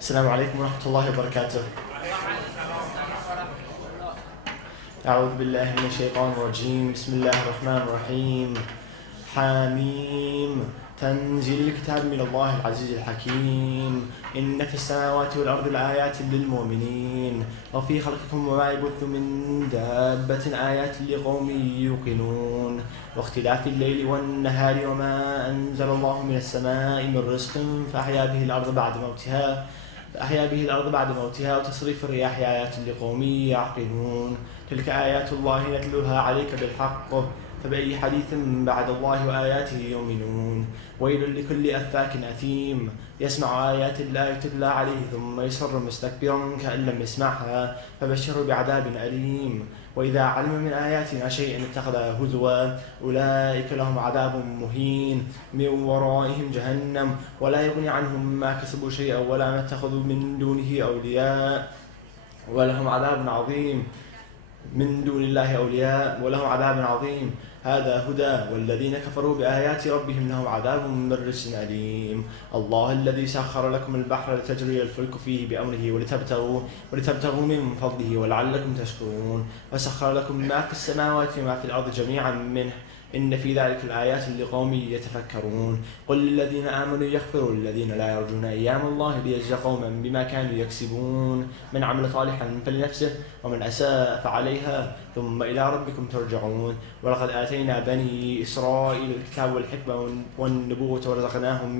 السلام عليكم ورحمة الله وبركاته. أعوذ بالله من الشيطان الرجيم. بسم الله الرحمن الرحيم. حاميم. تنزيل الكتاب من الله العزيز الحكيم. إن في السماوات والأرض لآيات للمؤمنين وفي خلقكم وما يبث من دابة آيات لقوم يوقنون واختلاف الليل والنهار وما أنزل الله من السماء من رزق فأحيا به الأرض بعد موتها وتصريف الرياح آيات لقوم يعقلون. تلك آيات الله نتلوها عليك بالحق فبأي حديث بعد الله وآياته يؤمنون. ويل لكل أفاك أثيم يسمع آيات الله تتلى عليه ثم يصر مستكبرا كأن لم يسمعها فبشره بعذاب أليم. وإذا علم من آياتنا شيئا اتخذها هزوا أولئك لهم عذاب مهين من ورائهم جهنم ولا يغني عنهم ما كسبوا شيئا ولا ما اتخذوا من دونه أولياء ولهم عذاب عظيم من دون الله أولياء ولهم عذاب عظيم. هذا هدى والذين كفروا بآيات ربهم لهم عذاب من رجس أليم. الله الذي سخر لكم البحر لتجري الفلك فيه بأمره ولتبتغوا من فضله ولعلكم تشكرون. وسخر لكم ما في السماوات وما في الأرض جميعا منه إن في ذلك الآيات لقوم يتفكرون. قل للذين آمنوا يغفروا للذين لا يرجون أيام الله ليجزي قوما بما كانوا يكسبون من عمل صالحا فلنفسه ومن أساء فعليها ثم إلى ربكم ترجعون. ولقد آتينا بني إسرائيل الكتاب والحكمة والنبوة ورزقناهم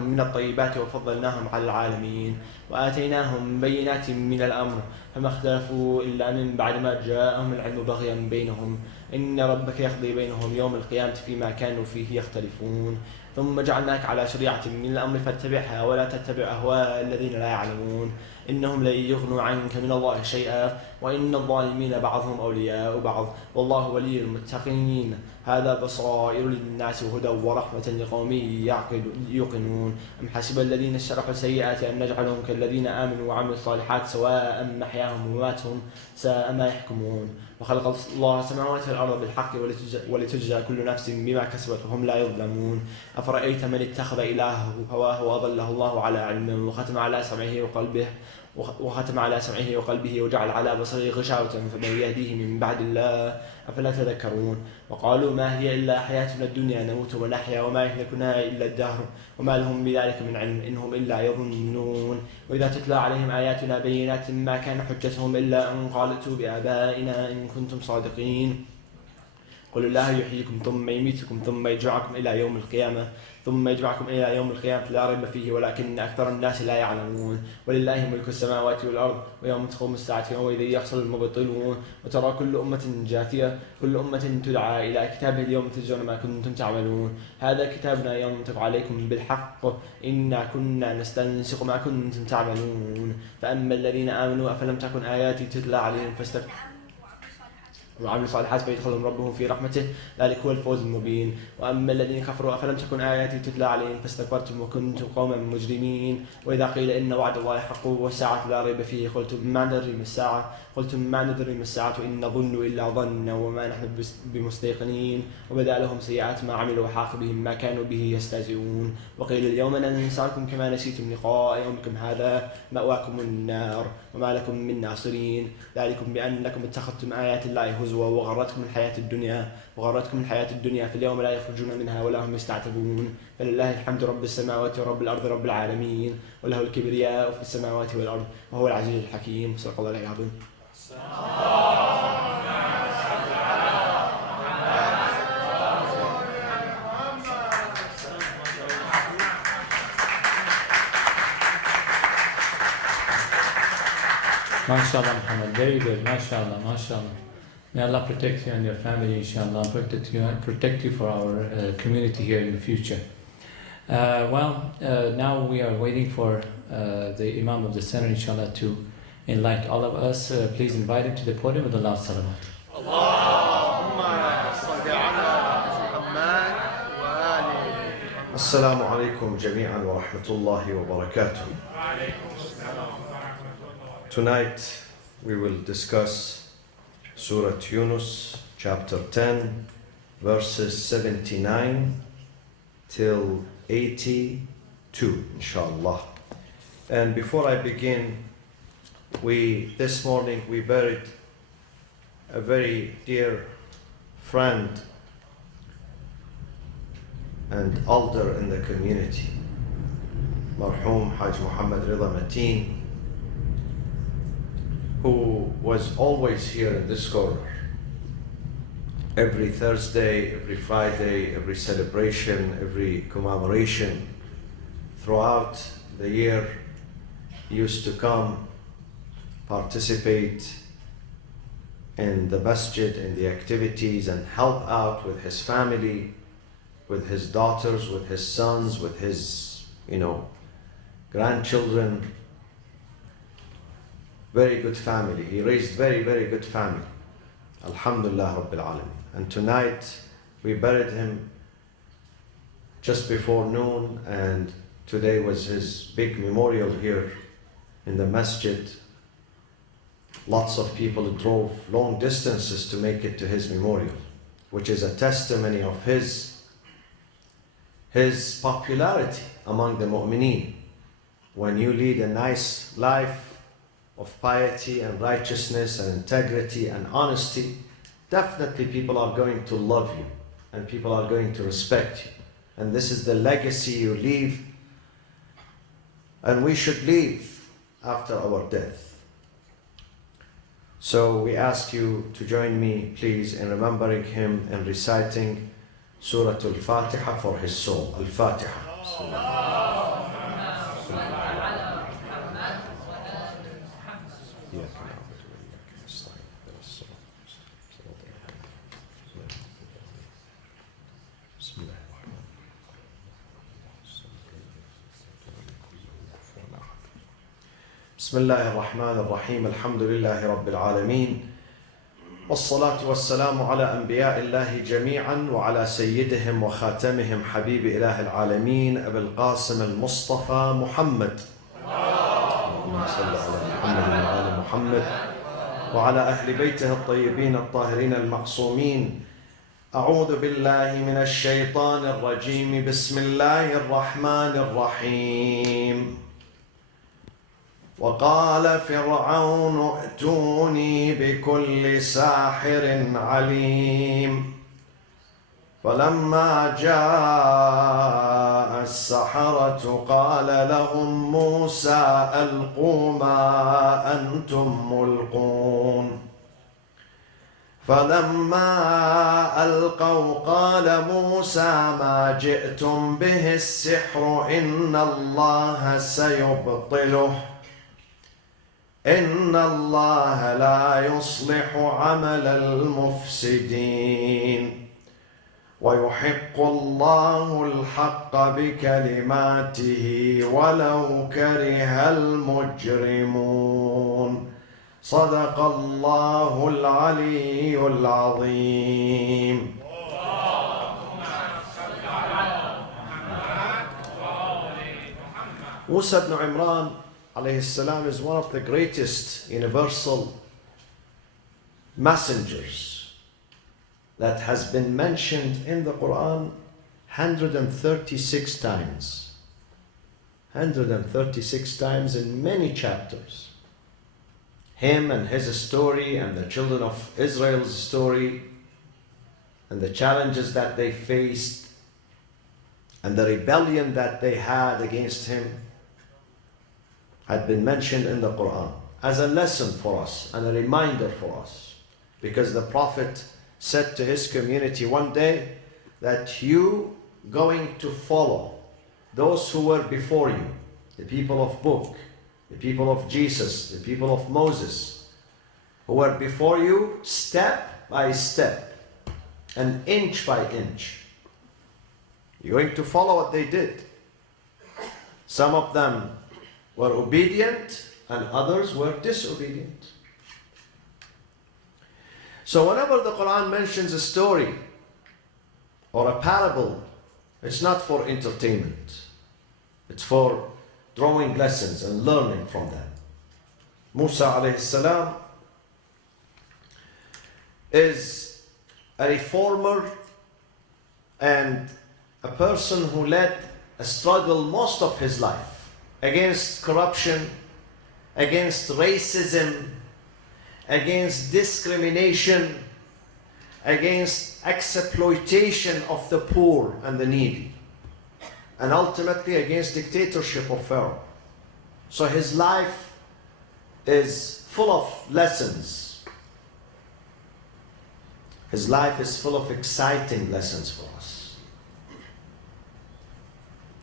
من الطيبات وفضلناهم على العالمين وآتيناهم بينات من الأمر فما اختلفوا إلا من بعد ما جاءهم العلم بغيا بينهم إن ربك يقضي بينهم يوم القيامة فيما كانوا فيه يختلفون. ثم جعلناك على شريعة من الأمر فاتبعها ولا تتبع أهواء الذين لا يعلمون إنهم لن يغنوا عنك من الله شيئا وإن الظالمين بعضهم أولياء بعض والله ولي المتقين. هذا بصائر للناس وهدى ورحمة لقوم يوقنون. أم حسب الذين اشترحوا السيئات أن نجعلهم كالذين آمنوا وعملوا الصالحات سواء محياهم ومماتهم ساء ما يحكمون. وخلق الله السماوات والأرض بالحق ولتجزى كل نفس بما كسبت وهم لا يظلمون. أفرأيت من اتخذ إلهه هواه وأضله الله على علم وختم على سمعه وقلبه وجعل على بصره غشاوة فمن يهديه من بعد الله أفلا تذكرون. وقالوا ما هي إلا حياتنا الدنيا نموت ونحيا وما يهلكنا إلا الدهر وما لهم بذلك من علم إنهم إلا يظنون. وإذا تتلى عليهم آياتنا بينات ما كان حجتهم إلا أن قالوا ائتوا بآبائنا إن كنتم صادقين. قل الله يحييكم ثم يميتكم ثم يجمعكم إلى يوم القيامة لا ريب فيه ولكن أكثر الناس لا يعلمون. ولله ملك السماوات والأرض ويوم تقوم الساعة يومئذ يخسر المبطلون. وترى كل أمة جاثية كل أمة تدعى إلى كتابه اليوم تجزون ما كنتم تعملون. هذا كتابنا ينطق عليكم بالحق إنا كنا نستنسخ ما كنتم تعملون. فأما الذين آمنوا أفلم تكن آياتي تتلى عليهم وعملوا الصالحات فيدخلهم ربهم في رحمته ذلك هو الفوز المبين. وأما الذين كفروا أفلم تكن آياتي تتلى عليهم فاستكبرتم وكنتم قوما مجرمين. وإذا قيل إن وعد الله حق والساعة لا ريب فيه قلتم ما ندري ما الساعة إن نظن إلا ظنا وما نحن بمستيقنين. وبدا لهم سيئات ما عملوا وحاق بهم ما كانوا به يستهزئون. وقيل اليوم ننساكم كما نسيتم لقاء يومكم هذا مأواكم النار وما لكم من ناصرين. ذلكم بأنكم اتخذتم آيات الله هزوا وغرتكم الحياة الدنيا في اليوم لا يخرجون منها ولا هم يستعتبون. فلله الحمد رب السماوات ورب الأرض رب العالمين وله الكبرياء في السماوات والأرض وهو العزيز الحكيم. صدق الله العظيم. MashaAllah Muhammad, very good, MashaAllah. May Allah protect you and your family, inshallah, protect you for our community here in the future. Now we are waiting for the Imam of the Center, inshallah, to enlighten all of us. Please invite him to the podium with the last salawat. السلام عليكم جميعا ورحمة الله وبركاته. Tonight we will discuss Surah Yunus, chapter 10, verses 79 till 82, inshallah. And before I begin, this morning we buried a very dear friend and elder in the community, Marhum Haj Muhammad Rida Mateen, who was always here in this corner. Every Thursday, every Friday, every celebration, every commemoration, throughout the year, he used to come, participate in the masjid, in the activities, and help out with his family, with his daughters, with his sons, with his, grandchildren. Very good family. He raised very, very good family. Alhamdulillah Rabbil Alamin. And tonight we buried him just before noon, and today was his big memorial here in the masjid. Lots of people drove long distances to make it to his memorial, which is a testimony of his popularity among the mu'mineen. When you lead a nice life of piety and righteousness and integrity and honesty, definitely people are going to love you and people are going to respect you. And this is the legacy you leave, and we should leave after our death. So we ask you to join me, please, in remembering him and reciting Surah Al-Fatiha for his soul. Al-Fatiha. بسم الله الرحمن الرحيم الحمد لله رب العالمين والصلاة والسلام على أنبياء الله جميعا وعلى سيدهم وخاتمهم حبيب إله العالمين أبي القاسم المصطفى محمد اللهم صل على محمد وآل محمد وعلى أهل بيته الطيبين الطاهرين المعصومين. أعوذ بالله من الشيطان الرجيم. بسم الله الرحمن الرحيم. وقال فرعون ائتوني بكل ساحر عليم. فلما جاء السحرة قال لهم موسى ألقوا ما أنتم ملقون. فلما ألقوا قال موسى ما جئتم به السحر إن الله سيبطله إن الله لا يصلح عمل المفسدين ويحق الله الحق بكلماته ولو كره المجرمون. صدق الله العلي العظيم. Musa ibn Imran alayhi salam is one of the greatest universal messengers that has been mentioned in the Quran 136 times. 136 times in many chapters. Him and his story and the children of Israel's story and the challenges that they faced and the rebellion that they had against him had been mentioned in the Quran as a lesson for us and a reminder for us, because the Prophet said to his community one day that you going to follow those who were before you, the people of book, the people of Jesus, the people of Moses, who were before you step by step and inch by inch. You're going to follow what they did. Some of them were obedient and others were disobedient. So whenever the Quran mentions a story or a parable, it's not for entertainment. It's for drawing lessons and learning from them. Musa alayhi salam is a reformer and a person who led a struggle most of his life against corruption, against racism, against discrimination, against exploitation of the poor and the needy, and ultimately against dictatorship of Pharaoh. So his life is full of lessons. His life is full of exciting lessons for us.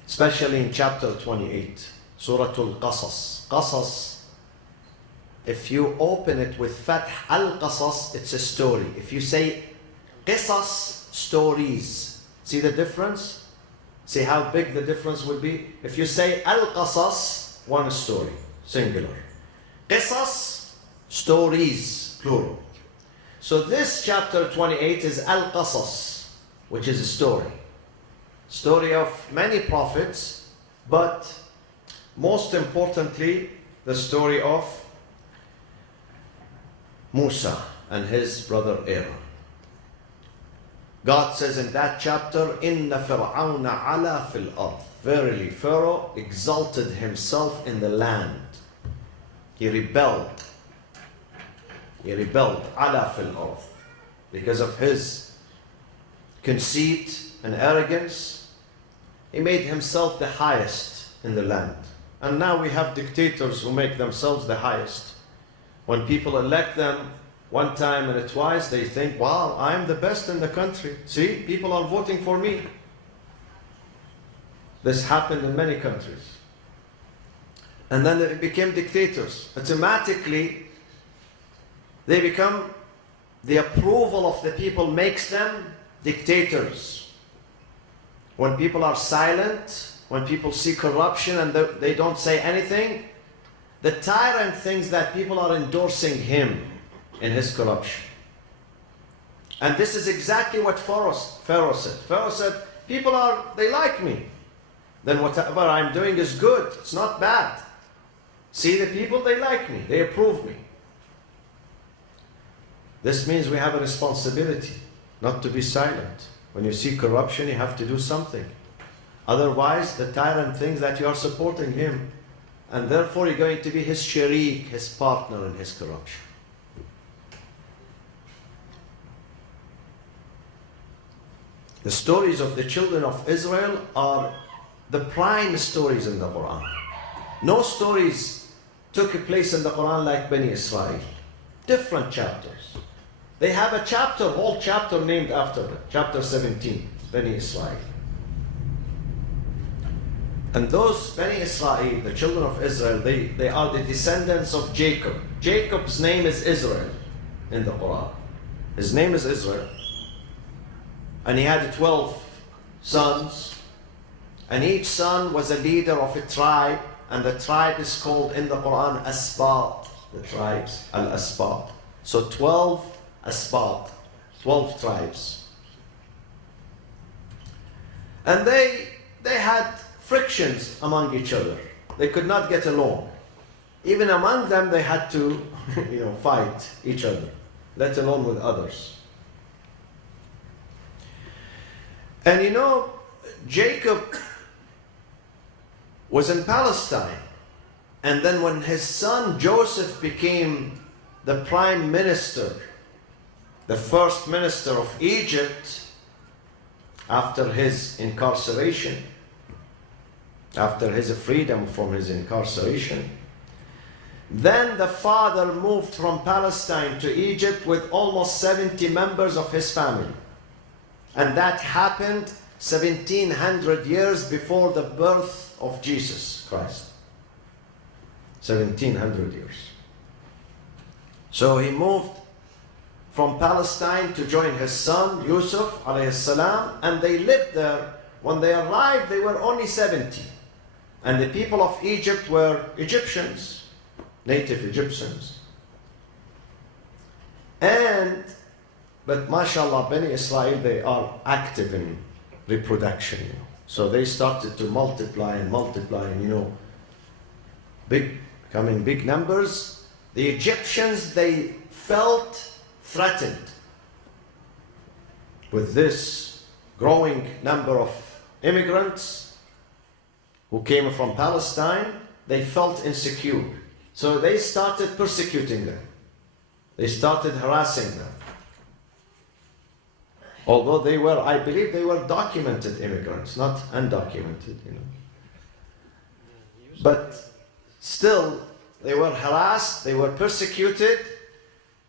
Especially in chapter 28, Surah Al-Qasas. Qasas, if you open it with Fath Al-Qasas, it's a story. If you say Qisas, stories, see the difference? See how big the difference would be? If you say Al-Qasas, one story, singular. Qisas, stories, plural. So this chapter 28 is Al-Qasas, which is a story. Story of many prophets, but most importantly, the story of Musa and his brother Aaron. God says in that chapter, Inna Fir'auna ala fil ard. Verily, Pharaoh exalted himself in the land. He rebelled. He rebelled, ala fil ard, because of his conceit and arrogance. He made himself the highest in the land. And now we have dictators who make themselves the highest. When people elect them one time and twice, they think, wow, I'm the best in the country. See, people are voting for me. This happened in many countries. And then they became dictators. Automatically, they become, the approval of the people makes them dictators. When people are silent, when people see corruption and they don't say anything, the tyrant thinks that people are endorsing him in his corruption. And this is exactly what Pharaoh said. Pharaoh said, people they like me. Then whatever I'm doing is good. It's not bad. See the people, they like me. They approve me. This means we have a responsibility not to be silent. When you see corruption, you have to do something. Otherwise, the tyrant thinks that you are supporting him. And therefore, you're going to be his sharik, his partner in his corruption. The stories of the children of Israel are the prime stories in the Quran. No stories took place in the Quran like Bani Israel. Different chapters. They have a whole chapter named after them. Chapter 17, Bani Israel. And those Bani Israel, the children of Israel, they are the descendants of Jacob. Jacob's name is Israel in the Quran. His name is Israel. And he had 12 sons. And each son was a leader of a tribe. And the tribe is called in the Quran Asbat. The tribes, Al-Asbat. So 12 Asbat, 12 tribes. And they had frictions among each other. They could not get along. Even among them, they had to, fight each other, let alone with others. And Jacob was in Palestine. And then when his son Joseph became the prime minister, the first minister of Egypt, after his incarceration, after his freedom from his incarceration, then the father moved from Palestine to Egypt with almost 70 members of his family. And that happened 1700 years before the birth of Jesus Christ. 1700 years. So he moved from Palestine to join his son Yusuf alayhi salam, and they lived there. When they arrived, they were only 70. And the people of Egypt were Egyptians, native Egyptians. But mashallah, Bani Israel, they are active in reproduction. So they started to multiply and becoming big numbers. The Egyptians, they felt threatened with this growing number of immigrants who came from Palestine, they felt insecure. So they started persecuting them. They started harassing them. Although they were, I believe they were documented immigrants, not undocumented, But still, they were harassed, they were persecuted,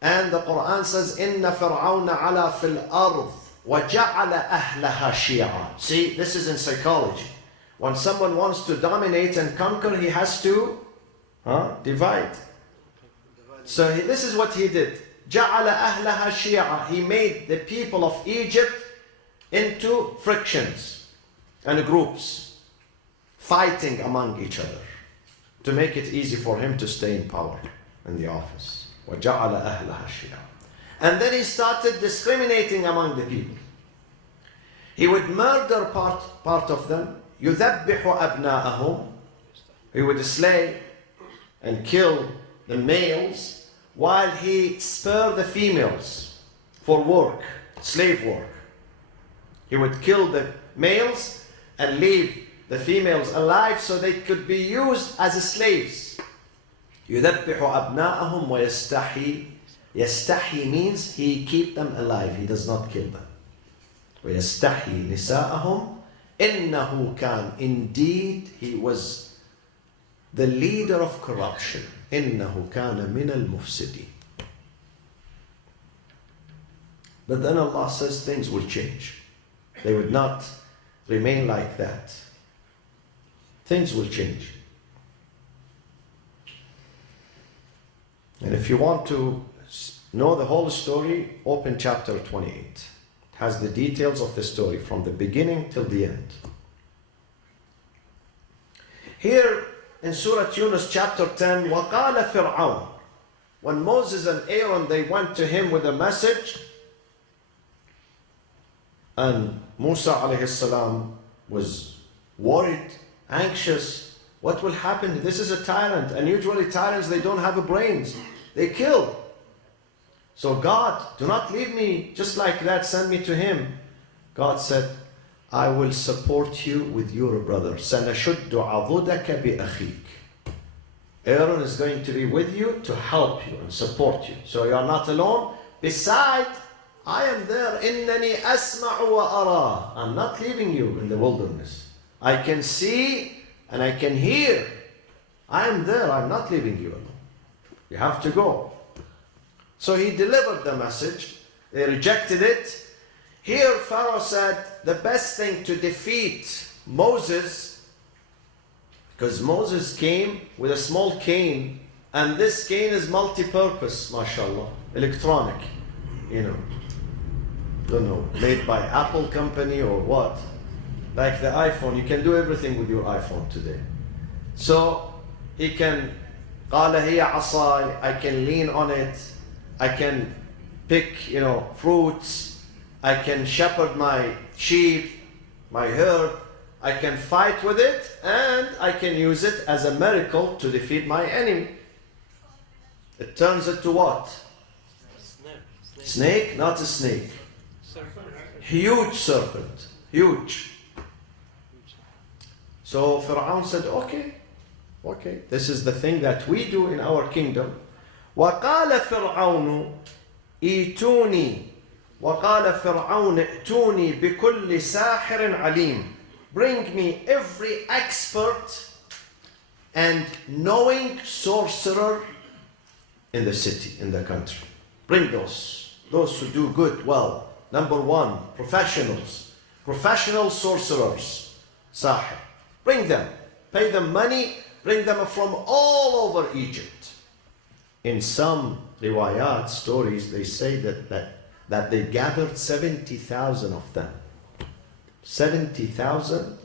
and the Quran says, إِنَّ فِرْعَوْنَ عَلَى فِي الْأَرْضِ وَجَعَلَ أَهْلَهَا شِيَعًا. See, this is in psychology. When someone wants to dominate and conquer, he has to divide. So this is what he did. جَعَلَ أَهْلَهَا شِيَعًا. He made the people of Egypt into frictions and groups, fighting among each other to make it easy for him to stay in power in the office. وَجَعَلَ أَهْلَهَا شِيَعًا. And then he started discriminating among the people. He would murder part of them. يُذَبِّحُ أَبْنَاءَهُم. He would slay and kill the males, while he spared the females for work, slave work. He would kill the males and leave the females alive so they could be used as slaves. يُذَبِّحُ أَبْنَاءَهُم وَيَسْتَحْيِي. يَسْتَحْيِي means he keep them alive, he does not kill them. وَيَسْتَحْيِي نِسَاءَهُم. إِنَّهُ كَانَ. Indeed, he was the leader of corruption. إِنَّهُ كَانَ مِنَ الْمُفْسِدِينَ. But then Allah says things will change. They would not remain like that. Things will change. And if you want to know the whole story, open chapter 28. It has the details of the story from the beginning till the end. Here in Surah Yunus chapter 10, وَقَالَ فِرْعَوْنَ. When Moses and Aaron, they went to him with a message, and Musa alayhi salam was worried, anxious. What will happen? This is a tyrant, and usually tyrants, they don't have brains. They kill. So God, do not leave me just like that, send me to him. God said, I will support you with your brother. سَنَشُدُّ عَضُدَكَ بِأَخِيكَ. Aaron is going to be with you to help you and support you. So you are not alone. Besides, I am there. إِنَّنِي أَسْمَعُ وَأَرَى. I'm not leaving you in the wilderness. I can see and I can hear. I am there. I'm not leaving you alone. You have to go. So he delivered the message. They rejected it. Here Pharaoh said the best thing to defeat Moses, because Moses came with a small cane, and this cane is multi-purpose, mashallah, electronic, don't know, made by Apple company or what, like the iPhone. You can do everything with your iPhone today. So he can, قال هي عصاي, I can lean on it, I can pick, fruits, I can shepherd my sheep, my herd, I can fight with it, and I can use it as a miracle to defeat my enemy. It turns into what? Snake? Not a snake. Huge serpent. Huge. So Pharaoh said, okay, this is the thing that we do in our kingdom. وَقَالَ فِرْعَوْنُ إِيتُونِي وَقَالَ فِرْعَوْنُ ائْتُونِي بِكُلِّ سَاحِرٍ عَلِيمٍ. Bring me every expert and knowing sorcerer in the city, in the country. Bring those who do good, well. Number one, professional sorcerers, sahir. Bring them, pay them money, bring them from all over Egypt. In some riwayat stories, they say that they gathered 70,000 of them. 70,000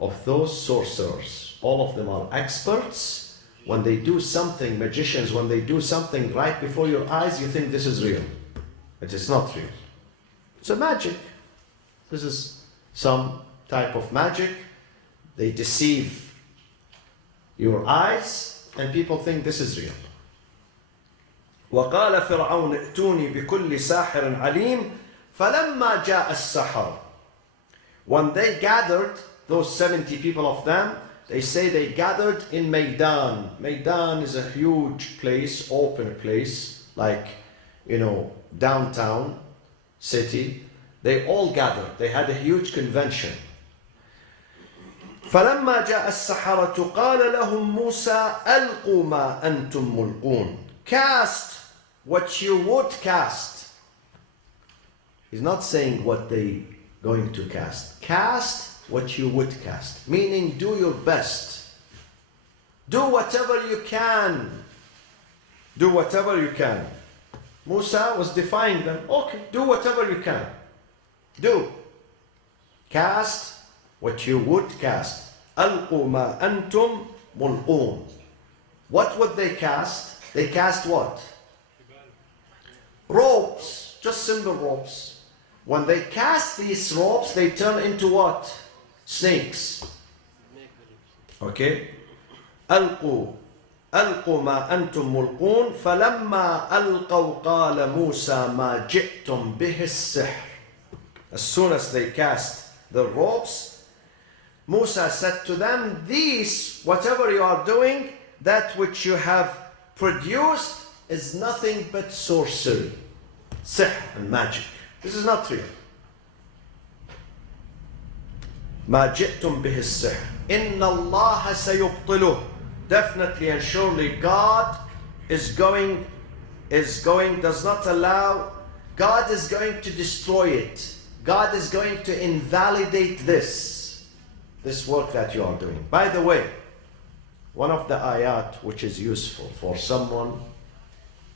of those sorcerers. All of them are experts. When they do something, magicians, when they do something right before your eyes, you think this is real. It is not real. It's a magic. This is some type of magic. They deceive your eyes and people think this is real. وَقَالَ فِرْعَوْنُ ائْتُونِي بِكُلِّ سَاحِرٍ عَلِيمٍ فَلَمَّا جَاءَ السَّحَرَةُ. When they gathered, those 70 people of them, they say they gathered in Maidan. Maidan is a huge place, open place, like, downtown city. They all gathered. They had a huge convention. فلما جاء السحرة قال لهم موسى ألقوا ما أنتم ملقون. Cast what you would cast. He's not saying what they going to cast. Cast what you would cast. Meaning do your best. Do whatever you can. Do whatever you can. Musa was defying them. Okay, do whatever you can. Do. Cast what you would cast. ألقوا ما أنتم ملقون. What would they cast? They cast what? Ropes. Just simple ropes. When they cast these ropes, they turn into what? Snakes. Okay? ألقوا ما أنتم ملقون فلما ألقوا قال موسى ما جئتم به السحر. As soon as they cast the ropes, Musa said to them, these, whatever you are doing, that which you have produced is nothing but sorcery, sihr and magic. This is not real. ما جئتم به السحر إن الله سيبطله. Definitely and surely God is going, does not allow, God is going to destroy it. God is going to invalidate this work that you are doing. By the way, one of the ayat which is useful for someone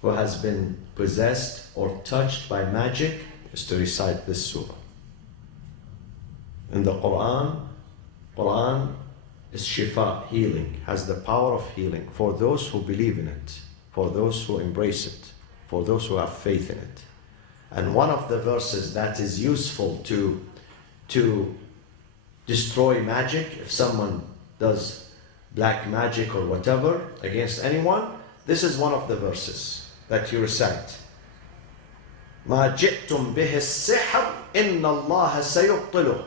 who has been possessed or touched by magic is to recite this surah. In the Quran is shifa, healing, has the power of healing for those who believe in it, for those who embrace it, for those who have faith in it. And one of the verses that is useful to destroy magic, if someone does black magic or whatever against anyone, this is one of the verses that you recite. ما جئتم به السحر إن الله سيبطله.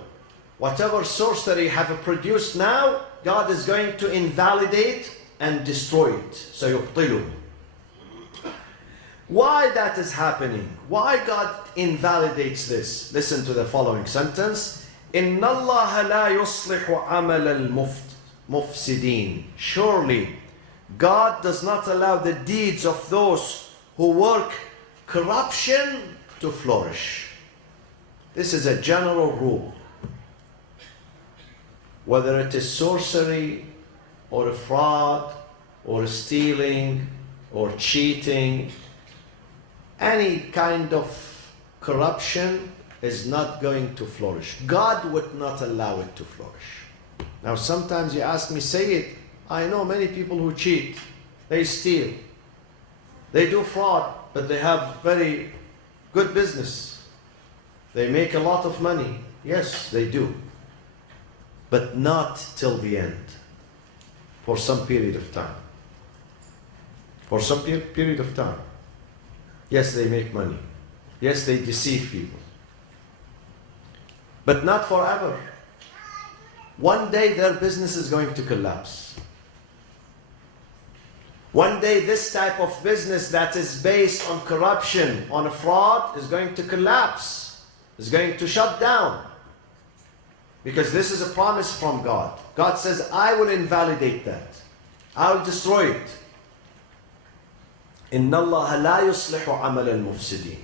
Whatever sorcery you have produced now, God is going to invalidate and destroy it. سيبطله. Why that is happening? Why God invalidates this? Listen to the following sentence. إن الله لا يصلح عمل المفسدين. Surely God does not allow the deeds of those who work corruption to flourish. This is a general rule. Whether it is sorcery or a fraud or stealing or cheating, any kind of corruption is not going to flourish. God would not allow it to flourish. Now sometimes you ask me, say it. I know many people who cheat, they steal, they do fraud, but they have very good business. They make a lot of money. Yes, they do. But not till the end. For some period of time. For some period of time. Yes, they make money. Yes, they deceive people. But not forever. One day their business is going to collapse. One day this type of business that is based on corruption, on fraud, is going to collapse. Is going to shut down. Because this is a promise from God. God says, I will invalidate that. I will destroy it. إِنَّ اللَّهَ لَا يُصْلِحُ عَمَلَ الْمُفْسِدِينَ.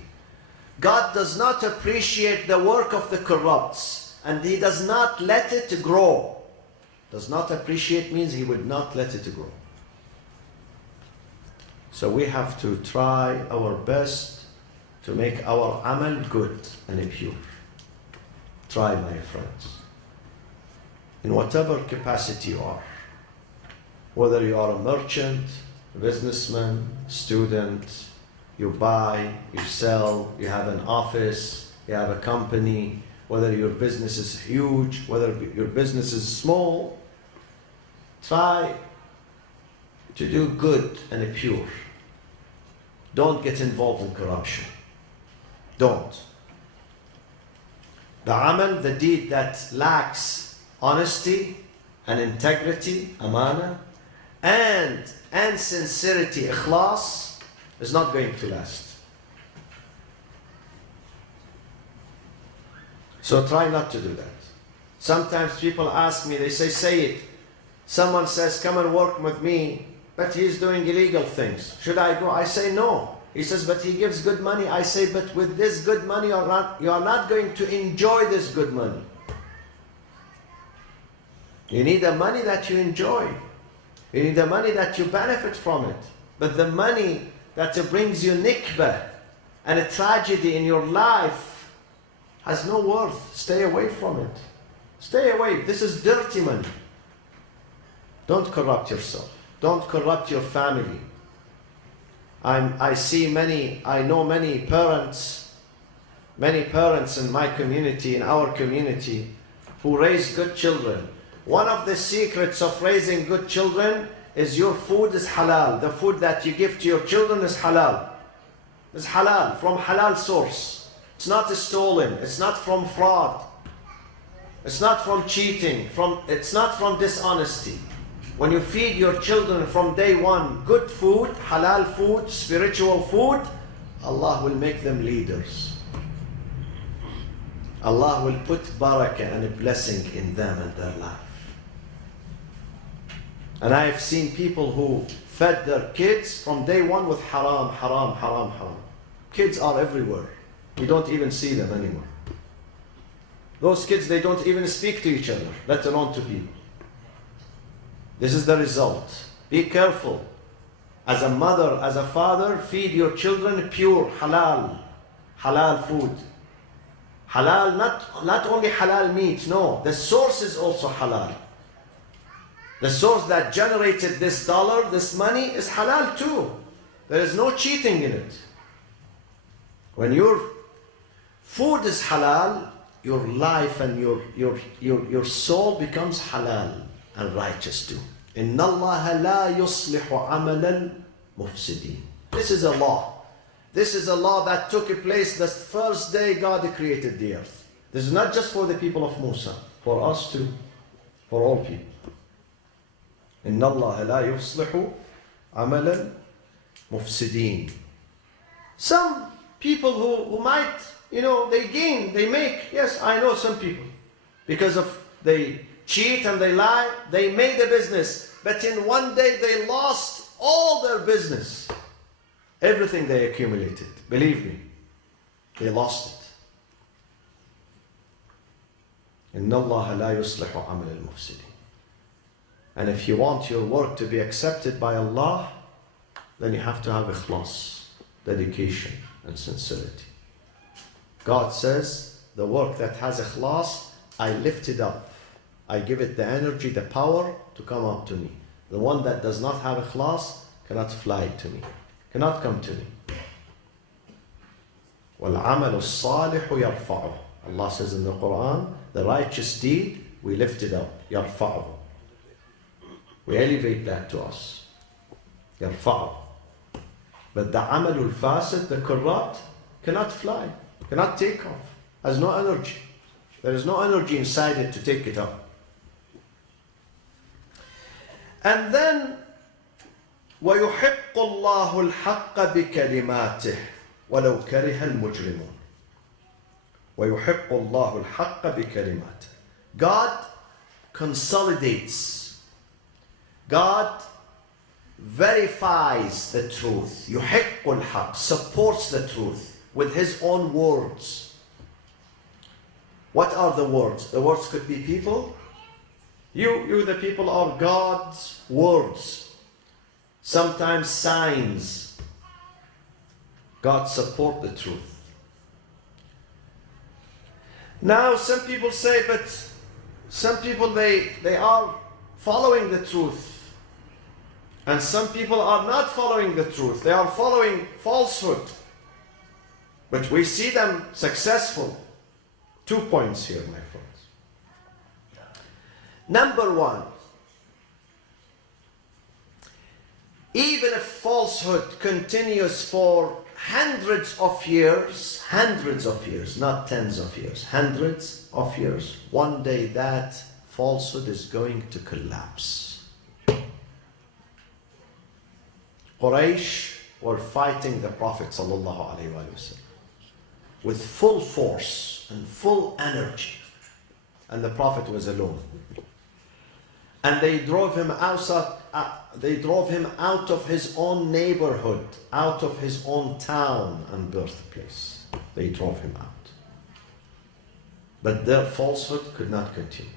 God does not appreciate the work of the corrupts, and He does not let it grow. Does not appreciate means He would not let it grow. So we have to try our best to make our amal good and pure. Try, my friends. In whatever capacity you are. Whether you are a merchant, a businessman, student, you buy, you sell, you have an office, you have a company, whether your business is huge, whether your business is small, try to do good and pure. Don't get involved in corruption. Don't. The amal, the deed that lacks honesty and integrity, amana, and sincerity, ikhlas, is not going to last. So try not to do that. Sometimes people ask me, they say, Sayyid, someone says, come and work with me, but he's doing illegal things. Should I go? I say, no. He says, but he gives good money. I say, but with this good money, you are not going to enjoy this good money. You need the money that you enjoy. You need the money that you benefit from it. But the money that brings you nikbah and a tragedy in your life has no worth. Stay away from it. Stay away. This is dirty money. Don't corrupt yourself. Don't corrupt your family. I know many parents in my community, in our community, who raise good children. One of the secrets of raising good children is your food is halal. The food that you give to your children is halal. It's halal, from halal source. It's not stolen. It's not from fraud. It's not from cheating. It's not from dishonesty. When you feed your children from day one good food, halal food, spiritual food, Allah will make them leaders. Allah will put barakah and a blessing in them and their life. And I have seen people who fed their kids from day one with haram, haram, haram, haram. Kids are everywhere. You don't even see them anymore. Those kids, they don't even speak to each other, let alone to people. This is the result. Be careful. As a mother, as a father, feed your children pure, halal food. Halal, not only halal meat, no. The source is also halal. The source that generated this dollar, this money, is halal too. There is no cheating in it. When your food is halal, your life and your soul becomes halal and righteous too. Inna Allah la yuslihu amal al-mufsidin. This is a law. This is a law that took place the first day God created the earth. This is not just for the people of Musa, for us too, for all people. Inna Allah la yuslihu amal al-mufsidin. Some people who might, they gain, they make. Yes, I know some people. Because of they cheat and they lie, they made a business. But in one day they lost all their business. Everything they accumulated. Believe me, they lost it. Inna Allah la yuslihu amal al-mufsidin. And if you want your work to be accepted by Allah, then you have to have ikhlas, dedication and sincerity. God says, the work that has ikhlas, I lift it up. I give it the energy, the power to come up to me. The one that does not have ikhlas cannot fly to me, cannot come to me. وَالْعَمَلُ الصَّالِحُ يَرْفَعُهُ. Allah says in the Quran, the righteous deed, we lift it up. يَرْفَعُهُ. We elevate that to us. يَرْفَعُهُ. But the amalul fasid, the corrupt, cannot fly, cannot take off, has no energy. There is no energy inside it to take it up. And then, وَيُحِقُّ اللَّهُ الْحَقَّ بِكَلِمَاتِهِ وَلَوْ كَرِهَ الْمُجْرِمُونَ. وَيُحِقُّ اللَّهُ الْحَقَّ بِكَلِمَاتِهِ. God consolidates. God verifies the truth. يُحِقُّ الْحَقِّ, supports the truth with His own words. What are the words? The words could be people. You the people, are God's words. Sometimes signs. God support the truth. Now some people say, but some people they are following the truth. And some people are not following the truth. They are following falsehood. But we see them successful. 2 points here, my friends. Number one, even if falsehood continues for hundreds of years, not tens of years, hundreds of years, one day that falsehood is going to collapse. Quraysh were fighting the Prophet ﷺ with full force and full energy, and the Prophet was alone. And they drove him out of his own neighborhood, out of his own town and birthplace. They drove him out. But their falsehood could not continue.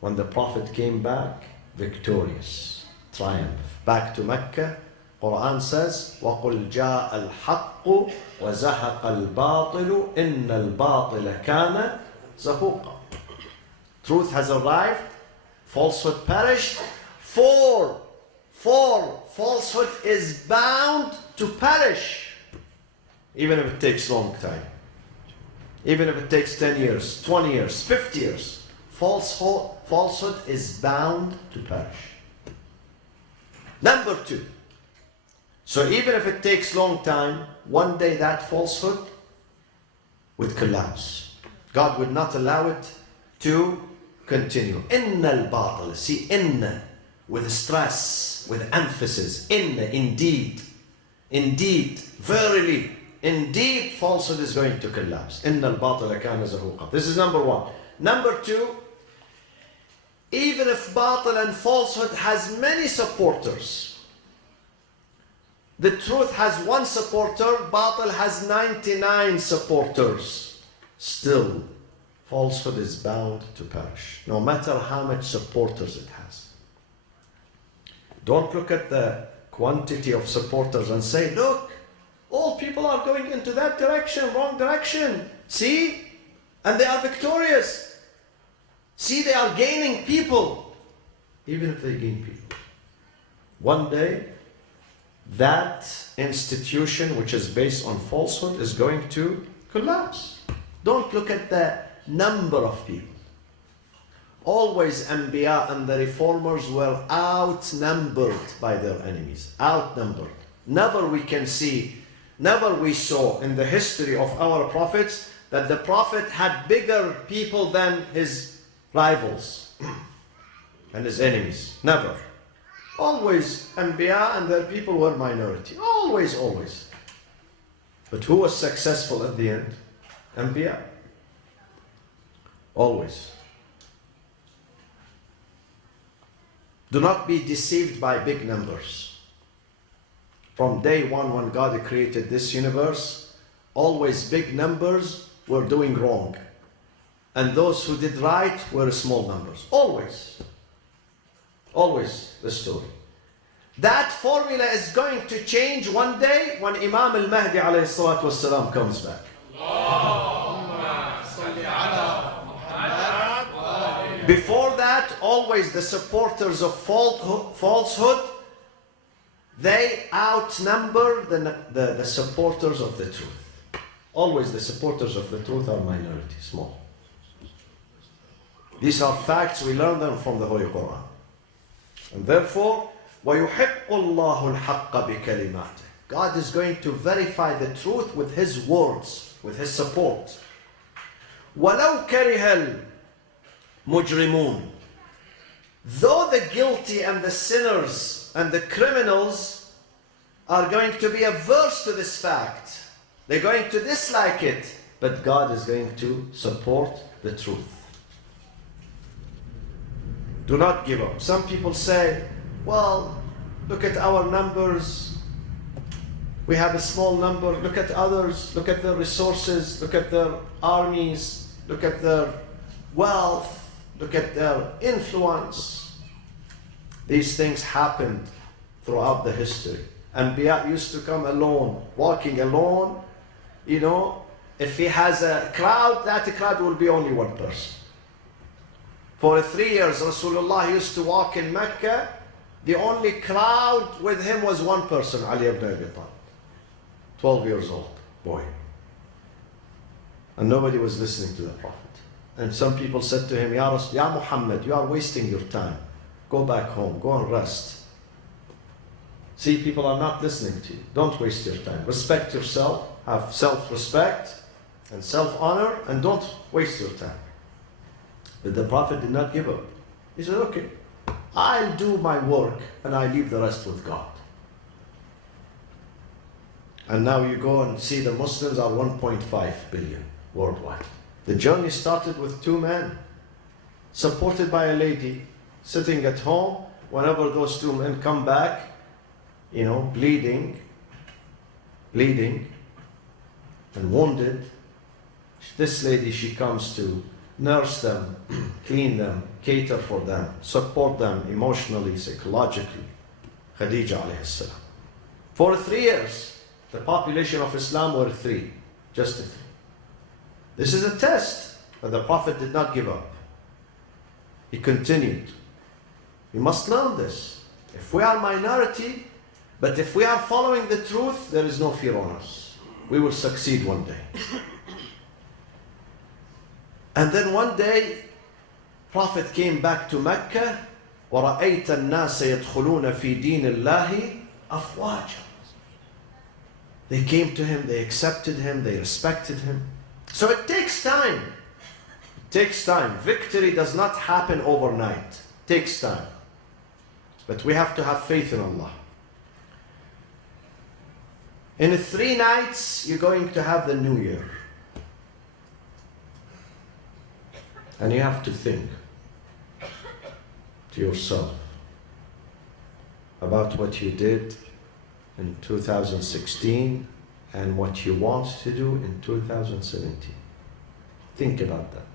When the Prophet came back, victorious, triumph, back to Mecca, Quran says, وَقُلْ جَاءَ الْحَقُّ وَزَهَقَ الْبَاطِلُ إِنَّ الْبَاطِلَ كَانَ زَهُوقًا. Truth has arrived, falsehood perished. For falsehood is bound to perish, even if it takes long time. Even if it takes 10 years, 20 years, 50 years. Falsehood is bound to perish. Number two. So even if it takes long time, one day that falsehood would collapse. God would not allow it to continue. Inna al-batil. See, inna with stress, with emphasis. Inna, indeed. Indeed, verily, indeed, falsehood is going to collapse. Inna al-batil kana zahuqa. This is number one. Number two, even if batil and falsehood has many supporters, the truth has one supporter, batil has 99 supporters. Still, falsehood is bound to perish, no matter how much supporters it has. Don't look at the quantity of supporters and say, look, all people are going into that direction, wrong direction. See? And they are victorious. See, they are gaining people. Even if they gain people. One day, that institution which is based on falsehood is going to collapse. Don't look at the number of people. Always Anbiya and the reformers were outnumbered by their enemies. Outnumbered. Never we saw in the history of our prophets that the prophet had bigger people than his rivals and his enemies. Never. Always Anbiya and their people were minority. Always, always. But who was successful at the end? Anbiya. Always. Do not be deceived by big numbers. From day one when God created this universe, always big numbers were doing wrong. And those who did right were small numbers. Always. Always the story. That formula is going to change one day when Imam al-Mahdi alayhi salatu wassalam comes back. Before that, always the supporters of falsehood, they outnumber the supporters of the truth. Always the supporters of the truth are minority, small. These are facts, we learn them from the Holy Quran. And therefore, وَيُحِقُّ اللَّهُ الْحَقَّ بِكَلِمَاتِهِ. God is going to verify the truth with His words, with His support. وَلَوْ كَرِهَ الْمُجْرِمُونَ. Though the guilty and the sinners and the criminals are going to be averse to this fact, they're going to dislike it, but God is going to support the truth. Do not give up. Some people say, well, look at our numbers. We have a small number. Look at others. Look at their resources. Look at their armies. Look at their wealth. Look at their influence. These things happened throughout the history. Anbiya used to come alone, walking alone. You know, if he has a crowd, that crowd will be only one person. For 3 years, Rasulullah used to walk in Mecca. The only crowd with him was one person, Ali ibn Abi Talib. 12 years old, boy. And nobody was listening to the Prophet. And some people said to him, Ya Muhammad, you are wasting your time. Go back home, go and rest. See, people are not listening to you. Don't waste your time. Respect yourself, have self-respect and self-honor, and don't waste your time. But the Prophet did not give up. He said, okay, I'll do my work and I leave the rest with God. And now you go and see the Muslims are 1.5 billion worldwide. The journey started with 2 men, supported by a lady, sitting at home. Whenever those 2 men come back, bleeding and wounded, this lady, she comes to nurse them, clean them, cater for them, support them emotionally, psychologically. Khadija alayhi salam. For 3 years, the population of Islam were 3, just 3. This is a test, but the Prophet did not give up. He continued. We must learn this. If we are minority, but if we are following the truth, there is no fear on us. We will succeed one day. And then one day, Prophet came back to Mecca. وَرَأَيْتَ النَّاسَ يَدْخُلُونَ فِي دِينِ اللَّهِ أَفْوَاجًا. They came to him, they accepted him, they respected him. So it takes time. It takes time. Victory does not happen overnight. It takes time. But we have to have faith in Allah. In 3 nights, you're going to have the New Year. And you have to think to yourself about what you did in 2016 and what you want to do in 2017. Think about that.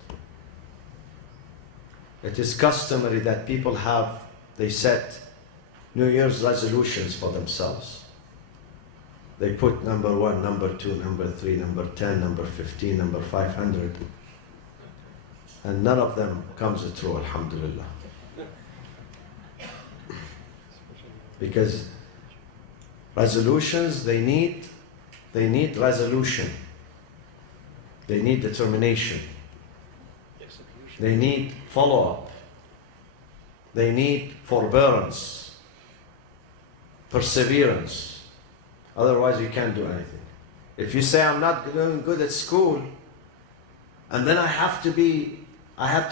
It is customary that people they set New Year's resolutions for themselves. They put number 1, number 2, number 3, number 10, number 15, number 500. And none of them comes true, alhamdulillah. Because resolutions, they need resolution. They need determination. They need follow-up. They need forbearance, perseverance. Otherwise you can't do anything. If you say, I'm not doing good at school, and then I have to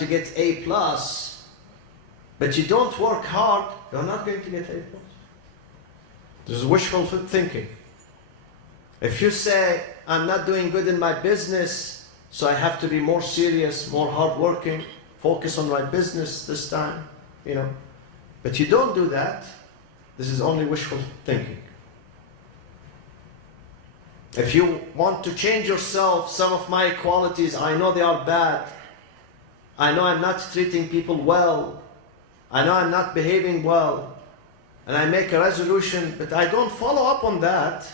get A+, but you don't work hard, you're not going to get A+. This is wishful thinking. If you say, I'm not doing good in my business, so I have to be more serious, more hardworking, focus on my business this time, but you don't do that, this is only wishful thinking. If you want to change yourself, some of my qualities, I know they are bad. I know I'm not treating people well. I know I'm not behaving well. And I make a resolution, but I don't follow up on that,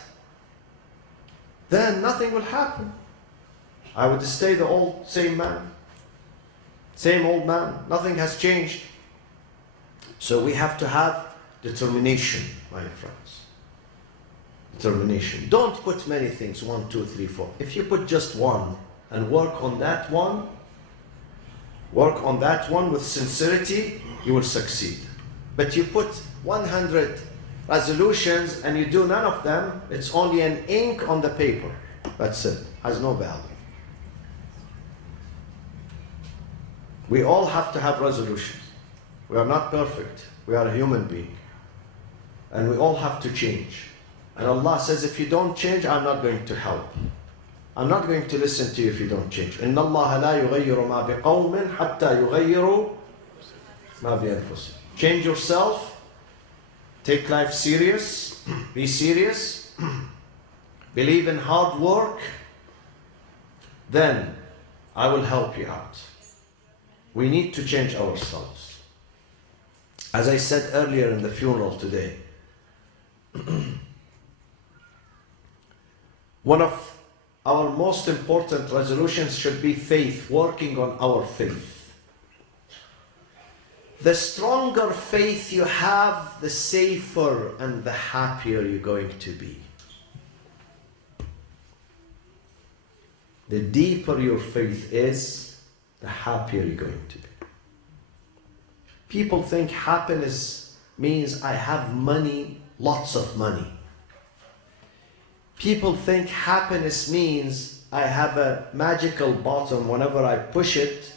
then nothing will happen. I would stay the same man. Same old man. Nothing has changed. So we have to have determination, my friends. Determination. Don't put many things, 1, 2, 3, 4. If you put just one and work on that one with sincerity, you will succeed. But you put 100 resolutions and you do none of them, it's only an ink on the paper. That's it. Has no value. We all have to have resolutions. We are not perfect. We are a human being. And we all have to change. And Allah says, if you don't change, I'm not going to help. I'm not going to listen to you if you don't change. إِنَّ اللَّهَ لَا يُغَيِّرُ مَا بِقَوْمٍ حَتَّى يُغَيِّرُوا مَا بِأَنفُسِهِمْ. Change yourself. Take life serious. Be serious. Believe in hard work. Then I will help you out. We need to change ourselves. As I said earlier in the funeral today, one of our most important resolutions should be faith, working on our faith. The stronger faith you have, the safer and the happier you're going to be. The deeper your faith is, the happier you're going to be. People think happiness means I have money lots of money. People think happiness means I have a magical button. Whenever I push it,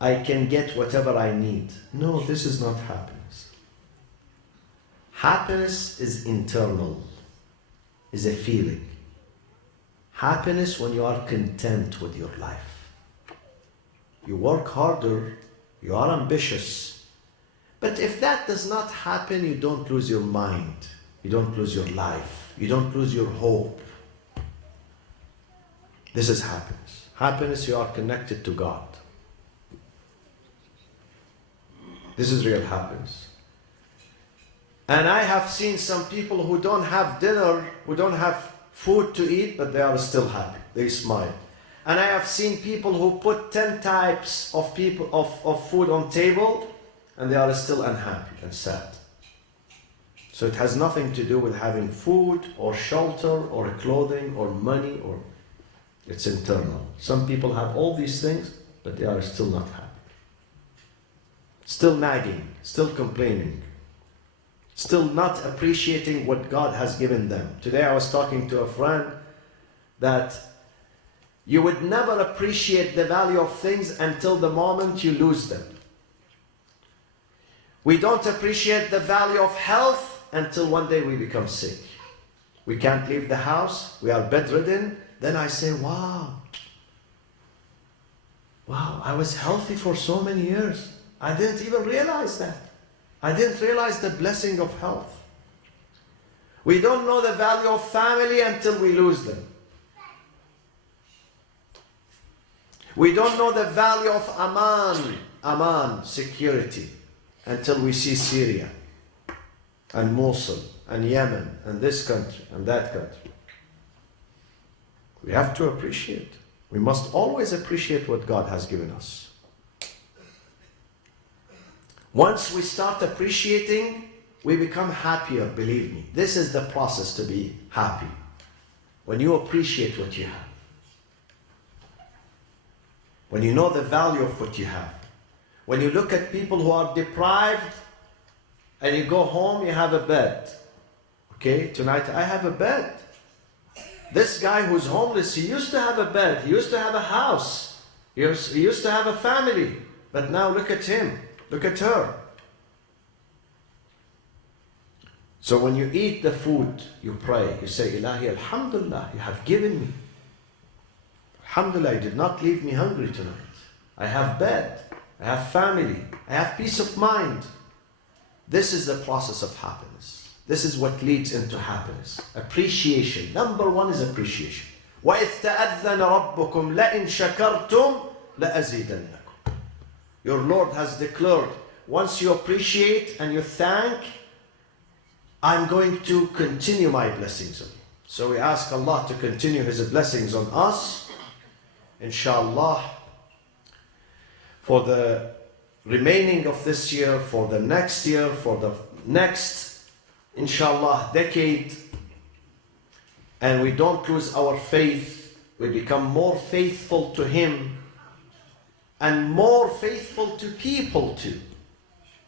I can get whatever I need. No, this is not happiness. Happiness is internal, is a feeling. Happiness when you are content with your life. You work harder, you are ambitious. But if that does not happen, you don't lose your mind. You don't lose your life. You don't lose your hope. This is happiness. Happiness, you are connected to God. This is real happiness. And I have seen some people who don't have dinner, who don't have food to eat, but they are still happy. They smile. And I have seen people who put 10 types of food on table, and they are still unhappy and sad. So it has nothing to do with having food or shelter or clothing or money, or it's internal. Some people have all these things, but they are still not happy. Still nagging, still complaining, still not appreciating what God has given them. Today I was talking to a friend that you would never appreciate the value of things until the moment you lose them. We don't appreciate the value of health until one day we become sick. We can't leave the house, we are bedridden. Then I say, wow, I was healthy for so many years. I didn't even realize that. I didn't realize the blessing of health. We don't know the value of family until we lose them. We don't know the value of aman, security, until we see Syria and Mosul and Yemen and this country and that country. We have to appreciate. We must always appreciate what God has given us. Once we start appreciating, we become happier, believe me. This is the process to be happy. When you appreciate what you have. When you know the value of what you have. When you look at people who are deprived and you go home, you have a bed. Okay, tonight I have a bed. This guy who's homeless, he used to have a bed. He used to have a house. He used to have a family. But now look at him. Look at her. So when you eat the food, you pray. You say, Ilahi, Alhamdulillah, you have given me. Alhamdulillah, you did not leave me hungry tonight. I have bed. I have family. I have peace of mind. This is the process of happiness. This is what leads into happiness. Appreciation. Number one is appreciation. وَإِذْ تَأَذَّنَ رَبُّكُمْ لَإِنْ شَكَرْتُمْ لَأَزِيدَنَّكُمْ. Your Lord has declared, once you appreciate and you thank, I'm going to continue my blessings on you. So we ask Allah to continue His blessings on us, inshallah, for the remaining of this year, for the next year, for the next, inshallah, decade. And we don't lose our faith. We become more faithful to Him and more faithful to people too.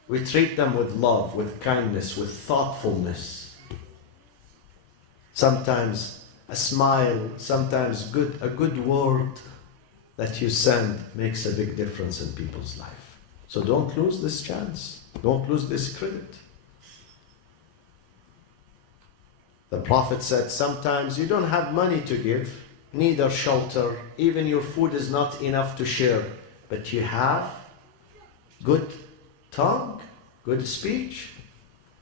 We treat them with love, with kindness, with thoughtfulness. Sometimes a smile, sometimes a good word that you send makes a big difference in people's life. So don't lose this chance. Don't lose this credit. The Prophet said, sometimes you don't have money to give, neither shelter, even your food is not enough to share, but you have good tongue, good speech.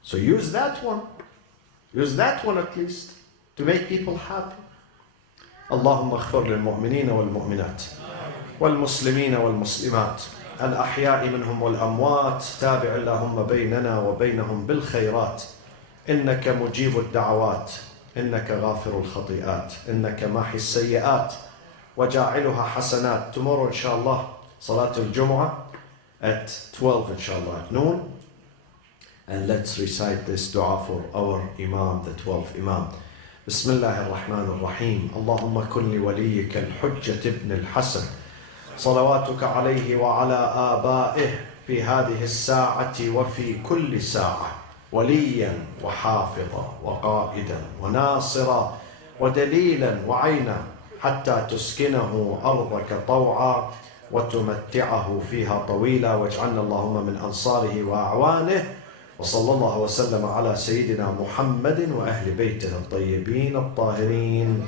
So use that one. Use that one at least to make people happy. اللهم اغفر للمؤمنين والمؤمنات والمسلمين والمسلمات الأحياء منهم والأموات تابع اللهم بيننا وبينهم بالخيرات إنك مجيب الدعوات إنك غافر الخطيئات إنك ماحي السيئات وجاعلها حسنات. Tomorrow inshallah Salatul Jumu'ah at 12 inshallah at noon, and let's recite this dua for our Imam, the 12th Imam. بسم الله الرحمن الرحيم. اللهم كن لوليك الحجة ابن الحسن صلواتك عليه وعلى آبائه في هذه الساعة وفي كل ساعة وليا وحافظا وقائدا وناصرا ودليلا وعينا حتى تسكنه أرضك طوعا وتمتعه فيها طويلا، واجعلنا اللهم من أنصاره وأعوانه. وصلى الله وسلم على سيدنا محمد وأهل بيته الطيبين الطاهرين.